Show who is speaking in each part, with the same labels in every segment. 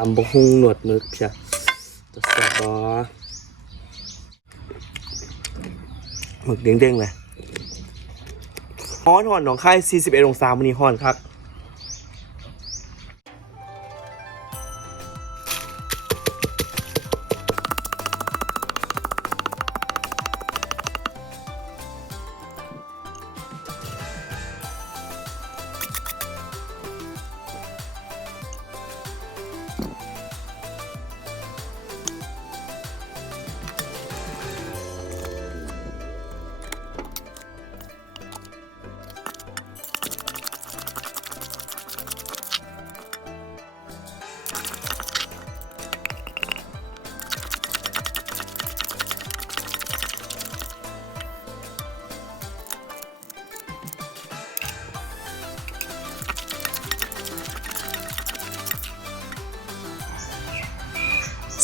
Speaker 1: ตำบกฮุงหนวดมึกเพียตัวสบบอหมึกเด้งๆเลยฮ้อนหอนหนองคาย41องศามันนี้ฮ้อนครับ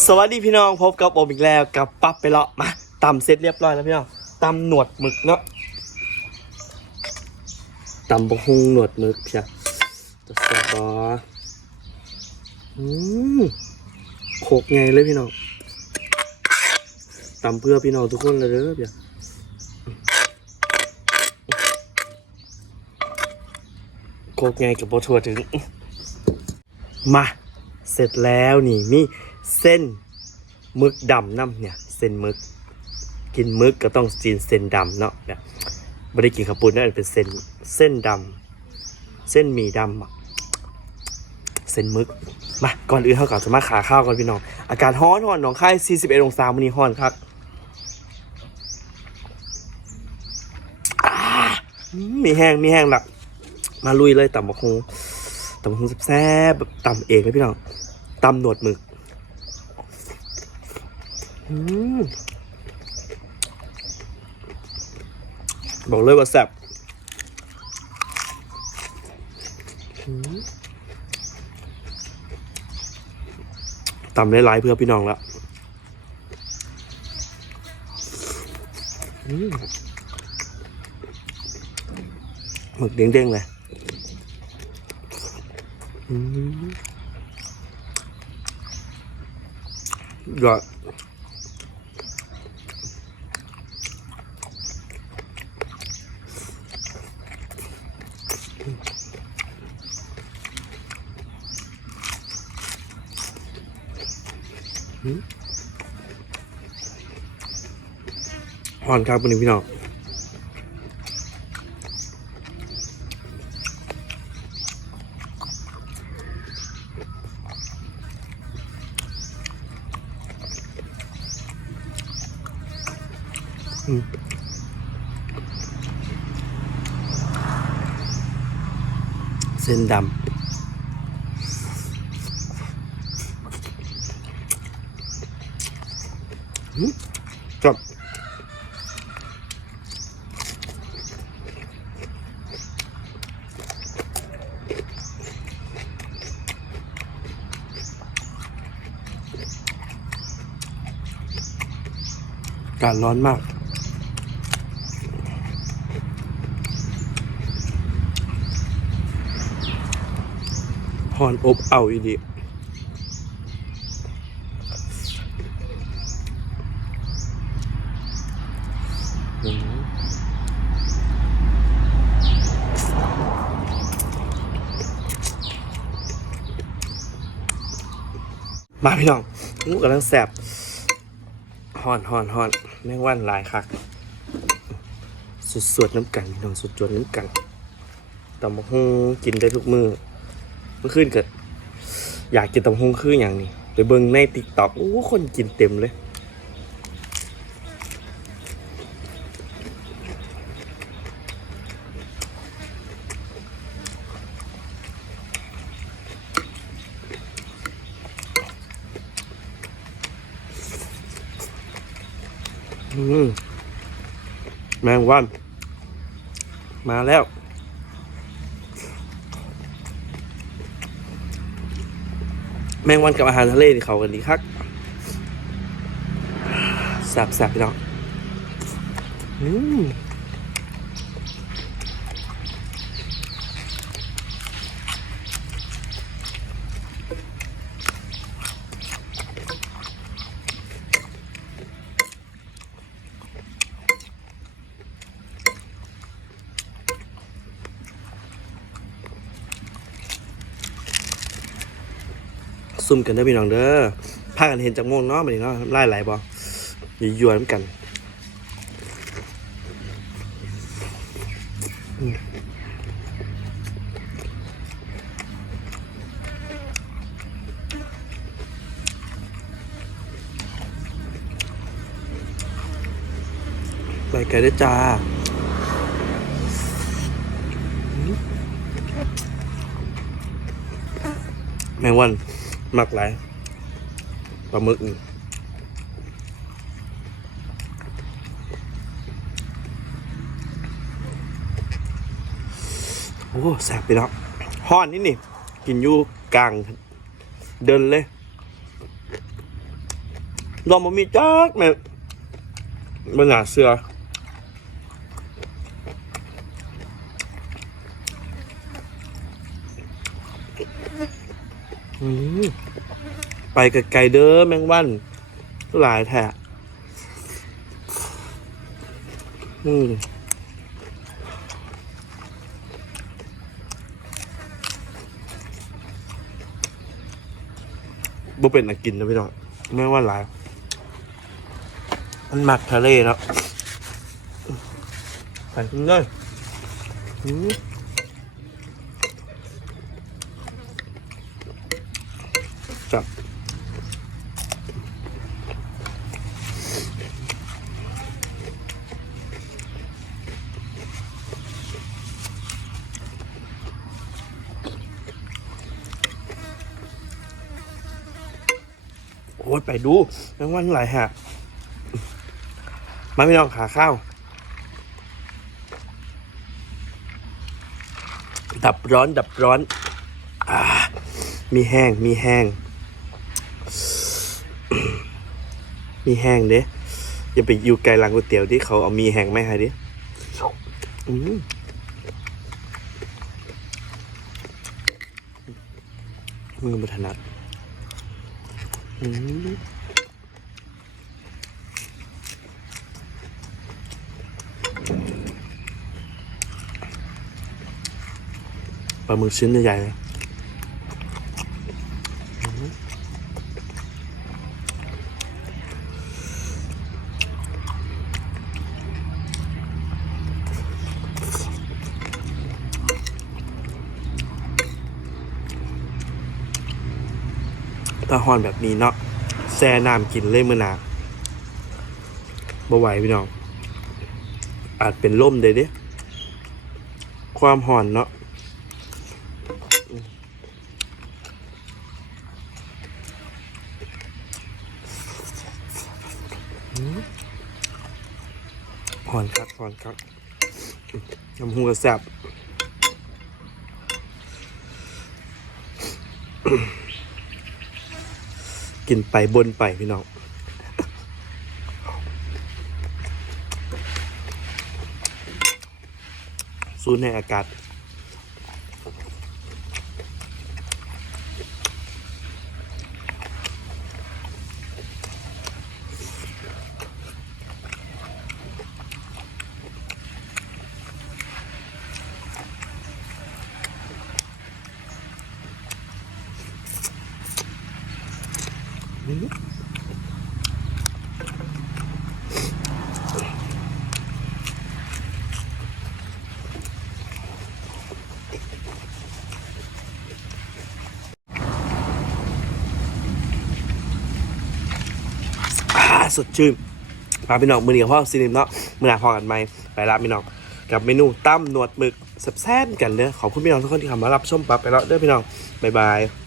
Speaker 1: สวัสดีพี่น้องพบกับผมอีกแล้วกับปั๊บไปเลาะมาตำเสร็จเรียบร้อยแล้วพี่น้องตำหนวดหมึกเนาะตำบกฮุงหนวดหมึกเพียตัวแซ่บออืมโขกไงเลยพี่น้องตำเพื่อพี่น้องทุกคนเลยเด้อเพียโขกไงกับโบทัวถึง มา เสร็จแล้วนี่มี เส้นหมึกดำน้ำเนี่ยเส้นหมึก กินหมึกก็ต้องกินเส้นดำเนาะเนี่ยไม่ได้กินข้าวปุ้นนั่นเป็นเส้นเส้นดำเส้นหมี่ดำอะเส้นหมึก มาก่อนอื่นเขาก่อนจะมาขาข้าวก่อนพี่น้อง อากาศร้อนร้อนหนองคาย 41 องศาวันนี้ร้อนครับมีแห้งมีแห้งแบบมาลุยเลยต่ำบักฮงต่ำบักฮงแซ่บแบบต่ำเองเลยพี่น้องต่ำหนวดหมึก บอกเลยว่าแซ่บตำได้หลายๆเพื่อพี่น้องล้วอืมหมึกเด้งๆเลยยอด หอนครับวันนี้พี่น้องเส้นดำหืม ครับกาศร้อนมาก หอนอบเอาอีดีอืม มาพี่น้องอู้กำลังแสบหอนหอนหอนแม่งวันลายคัก สุดสวดน้ำกันพี่น้องสุดจวนน้ำกันตำบักฮงกินได้ทุกมือเมื่อคืนเกิด อยากกินตำฮงคืออย่างนี้ไปเบิ่งในติ๊กต็อกโอ้คนกินเต็มเลย แมงวัน มาแล้ว แมงวันกับอาหารทะเลที่เขากันดีครับแซ่บๆพี่น้องอืม ซุ่มกันเด้อพี่น้องเด้อพากันเห็นจากโมงเนาะมาดิเนาะไล่ไหลบ่อยู่ยวนกันอืมไปกันได้อจ้าแมงวัน มักหลายปลาหมึกนี่โอ้แสบไปแล้วห้อนนี่นี่ กินอยู่กลาง เดินเลยลองมามีจักแม่มันหนาเสือ ไปกับไก่เด้อแมงวันหลายแท้อืมบ่เป็นนักกินนะพี่น้องแมงวันหลาย มันหมักทะเลเนาะไปกินเลยอืม อ้ยไปดูแมงวันหลายฮะมาพี่น้องขาข้าวดับร้อนดับร้อนอมีแห้งมีแห้ง มีแห้งเด้อย่าไปอยู่ไกลร้านก๋วยเตี๋ยวที่เขาเอามีแห้งไหมฮะดิอืมมือมาถนัด ปลาหมึกชิ้นใหญ่ๆ ถ้าหอนแบบนี้เนาะแซ่น้ำกินเลยมือนาบ่ไหวพี่น้อง อาจเป็นล่มเลยเด้ความหอนเนาะหอนครับหอนครับน้ำหูกระแซบ กินไปบนไปพี่น้องสูดในอากาศ สดชื่นพาพี่น้องมือนี้กับพ่อซีนิมเนาะมือหนาพอกันไหมไปรับพี่น้องกับเมนูตั้มหนวดหมึกแซ่บๆกันเด้อขอบคุณพี่น้องทุกคนที่เข้ามารับชมปั๊บไปแล้วเด้อพี่น้องบ๊ายบาย